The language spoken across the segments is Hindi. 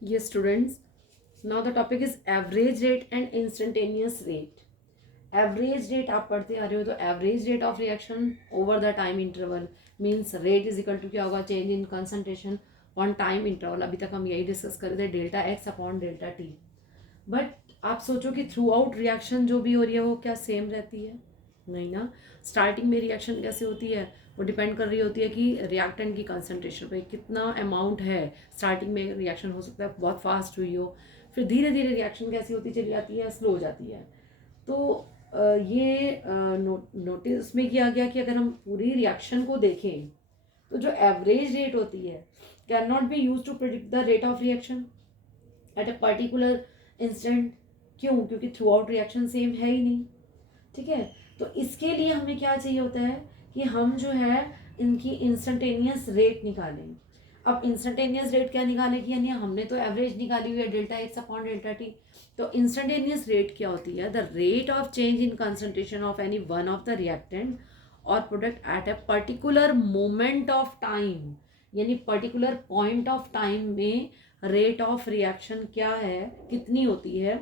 Yes, students. Now the topic is average rate and instantaneous rate. Average rate आप पढ़ते आ रहे हो तो average rate of reaction over the time interval means rate is equal to क्या होगा, change in concentration on time interval. अभी तक हम यही डिस्कस कर रहे थे, delta x upon delta T. But आप सोचो कि थ्रू आउट रिएक्शन जो भी हो रही है वो क्या सेम रहती है? नहीं ना. स्टार्टिंग में रिएक्शन कैसे होती है, वो डिपेंड कर रही होती है कि रिएक्टेंट की कंसंट्रेशन पे कितना अमाउंट है. स्टार्टिंग में रिएक्शन हो सकता है बहुत फास्ट हुई हो, फिर धीरे धीरे रिएक्शन कैसी होती चली जाती है, स्लो हो जाती है. तो ये नोटिस में किया गया कि अगर हम पूरी रिएक्शन को देखें तो जो एवरेज रेट होती है can not be use to predict the rate of reaction at a particular instant. क्यों? क्योंकि थ्रू आउट रिएक्शन सेम है ही नहीं. ठीक है. तो इसके लिए हमें क्या चाहिए होता है कि हम जो है इनकी इंस्टेंटेनियस रेट निकालें. अब इंस्टेंटेनियस रेट क्या निकालेगी, यानी हमने तो एवरेज निकाली हुई है delta x upon delta t. तो इंस्टेंटेनियस रेट क्या होती है? The rate of change in concentration of any one of the reactant और product at a particular moment of time. यानी पर्टिकुलर पॉइंट ऑफ टाइम में रेट ऑफ रिएक्शन क्या है, कितनी होती है,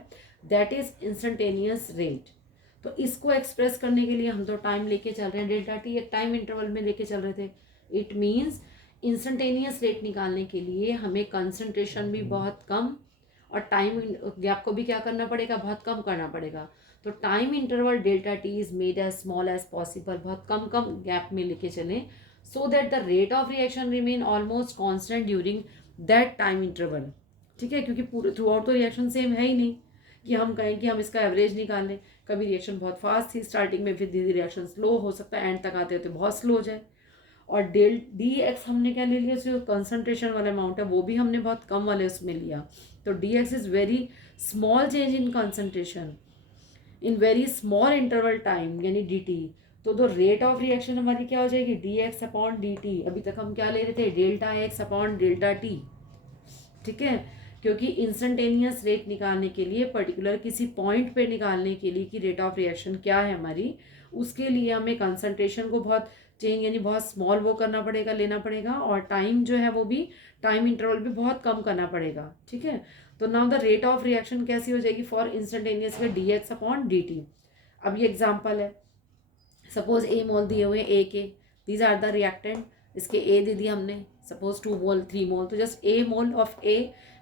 दैट इज इंस्टेंटेनियस रेट. तो इसको एक्सप्रेस करने के लिए हम तो टाइम लेके चल रहे हैं, डेल्टा टी एक टाइम इंटरवल में लेके चल रहे थे. इट मीन्स इंस्टेंटेनियस रेट निकालने के लिए हमें कंसंट्रेशन भी बहुत कम और टाइम गैप को भी क्या करना पड़ेगा, बहुत कम करना पड़ेगा. तो time interval delta T is made as small as possible, बहुत कम कम गैप में लेके चलें, so that the rate of reaction remain almost constant during that time interval. ठीक है, क्योंकि पूरे थ्रू आउट तो रिएक्शन सेम है ही नहीं कि हम कहें कि हम इसका एवरेज निकाल लें. कभी रिएक्शन बहुत फास्ट थी स्टार्टिंग में, फिर धीरे धीरे रिएक्शन स्लो हो सकता है, एंड तक आते होते बहुत स्लो हो जाए. और डेल डी एक्स हमने क्या ले लिया, जो कंसंट्रेशन वाला अमाउंट है वो भी हमने बहुत कम वाले उसमें लिया. तो D x is very small change in concentration in very small interval time, यानी डी टी. तो रेट ऑफ रिएक्शन हमारी क्या हो जाएगी, D x upon D T. अभी तक हम क्या ले रहे थे, delta x upon delta T. ठीक है. क्योंकि इंस्टेंटेनियस रेट निकालने के लिए, पर्टिकुलर किसी पॉइंट पे निकालने के लिए कि रेट ऑफ रिएक्शन क्या है हमारी, उसके लिए हमें कंसंट्रेशन को बहुत चेंज यानी बहुत स्मॉल वो करना पड़ेगा, लेना पड़ेगा, और टाइम जो है वो भी टाइम इंटरवल भी बहुत कम करना पड़ेगा. ठीक है. तो now the rate of reaction कैसी हो जाएगी फॉर इंस्टेंटेनियस का, D x upon D T. अब ये एग्जाम्पल है, सपोज ए मोल दिए हुए ए के, दीज आर द रिएक्टेंट. इसके ए दे दिया हमने, सपोज 2 मोल 3 मोल, तो just A mole of A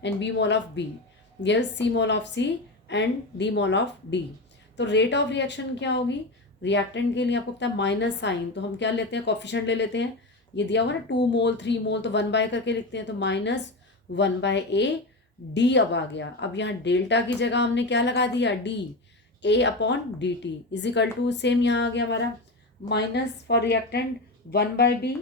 and B mole of B gives C mole of C and D mole of D. तो रेट ऑफ रिएक्शन क्या होगी, रिएक्टेंट के लिए आपको पता है माइनस साइन, तो हम क्या लेते हैं, कॉफिशेंट ले लेते हैं. ये दिया हुआ ना 2 मोल 3 मोल, तो 1 बाय करके लिखते हैं, तो माइनस 1 बाय ए डी. अब आ गया, अब यहाँ डेल्टा की जगह हमने क्या लगा दिया, D. A upon D T is equal to, same यहाँ आ गया हमारा minus for reactant 1 by B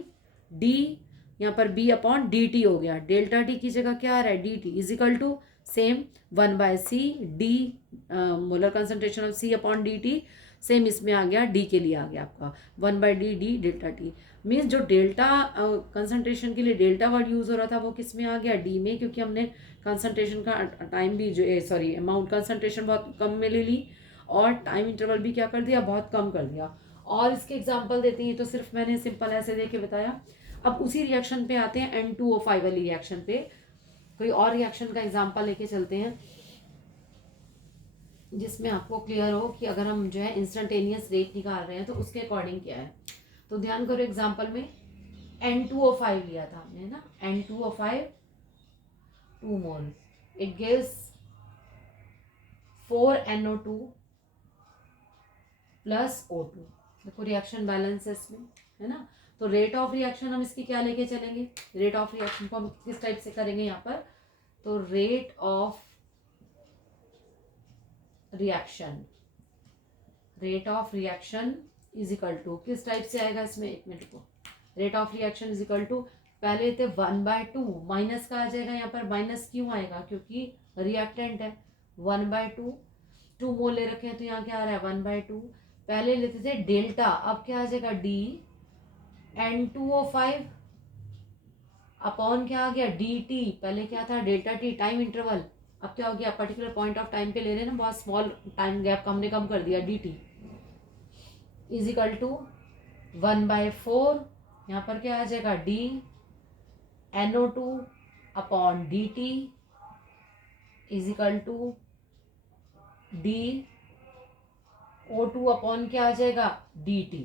D. यहाँ पर बी अपॉन डी टी हो गया, डेल्टा टी की जगह क्या आ रहा है, D T is equal to same 1 by C D, molar concentration of C upon D T. Same इसमें आ गया, डी के लिए आ गया आपका 1 by D D delta T. Means जो डेल्टा कंसंट्रेशन के लिए डेल्टा वर्ड यूज हो रहा था वो किस में आ गया, डी में, क्योंकि हमने कंसंट्रेशन का टाइम भी जो सॉरी अमाउंट कंसंट्रेशन बहुत कम में ले ली और टाइम इंटरवल भी क्या कर दिया, बहुत कम कर दिया. और इसके एग्जांपल देते हैं, तो सिर्फ मैंने सिंपल ऐसे दे के बताया. अब उसी रिएक्शन पे आते हैं, N2O5 वाली रिएक्शन पे. कोई और रिएक्शन का एग्जांपल लेके चलते हैं जिसमें आपको क्लियर हो कि अगर हम जो है इंस्टेंटेनियस रेट निकाल रहे हैं तो उसके अकॉर्डिंग क्या है. तो ध्यान करो, एग्जांपल में N2O5 लिया था हमने ना, N2O5 2 mole, it gives 4NO2 plus O2. देखो रिएक्शन बैलेंस है इसमें, है ना. तो रेट ऑफ रिएक्शन हम इसकी क्या लेके चलेंगे, रेट ऑफ रिएक्शन को हम किस टाइप से करेंगे यहाँ पर, तो rate of reaction, rate of reaction is equal to किस टाइप से आएगा इसमें, एक मिनट को, rate of reaction is equal to, पहले थे 1 बाय 2, माइनस का आ जाएगा यहाँ पर, माइनस क्यों आएगा, क्योंकि रिएक्टेंट है. 1 बाय 2 मोल ले रखे हैं, तो यहाँ क्या आ रहा है 1 बाय 2. पहले लेते थे डेल्टा, अब क्या आ जाएगा डी N2O5 अपॉन क्या आ गया, डी टी. पहले क्या था, डेल्टा टी टाइम इंटरवल, अब क्या हो गया, पर्टिकुलर पॉइंट ऑफ टाइम पे ले रहे हैं ना, बहुत स्मॉल टाइम गैप का हमने कम कर दिया, D T is equal to 1 by 4. यहाँ पर क्या आ जाएगा, D NO2 upon D T is equal to DO2 upon क्या आ जाएगा, DT।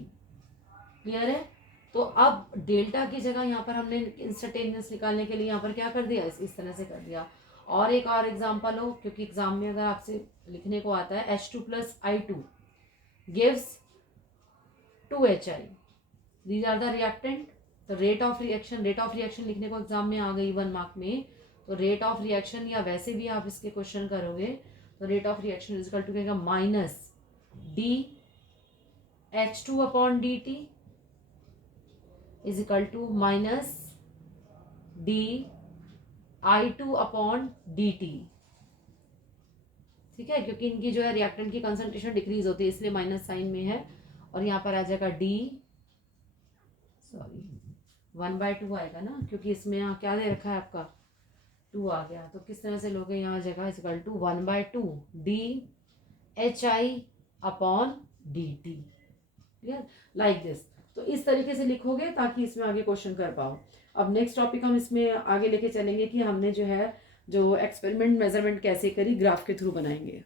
क्लियर है। तो अब डेल्टा की जगह यहाँ पर हमने इंस्टेंटेनियस निकालने के लिए यहाँ पर क्या कर दिया, इस तरह से कर दिया। और एक और एग्जांपल हो, क्योंकि एग्जाम में अगर आपसे लिखने को आता है H2 + I2 gives 2HI, these are the reactant. तो रेट ऑफ रिएक्शन लिखने को एग्जाम में आ गई 1 मार्क में। तो रेट ऑफ रिएक्शन, या वैसे भी आप इसके क्वेश्चन करोगे तो rate of reaction is equal to क्या, minus DH2 upon DT is equal to minus DI2 upon DT। ठीक है, क्योंकि इनकी जो है रिएक्टेंट की कंसंट्रेशन डिक्रीज होती है, इसलिए माइनस साइन में है। और यहाँ पर आ जाएगा 1/2 आएगा ना, क्योंकि इसमें यहाँ क्या दे रखा है आपका 2 आ गया। तो किस तरह से लोगे, यहाँ जगह is equal to 1/2 DHI upon DT। Clear, like this. तो इस तरीके से लिखोगे ताकि इसमें आगे क्वेश्चन कर पाओ। अब नेक्स्ट टॉपिक हम इसमें आगे लेके चलेंगे कि हमने जो है जो एक्सपेरिमेंट मेजरमेंट कैसे करी, ग्राफ के थ्रू बनाएंगे।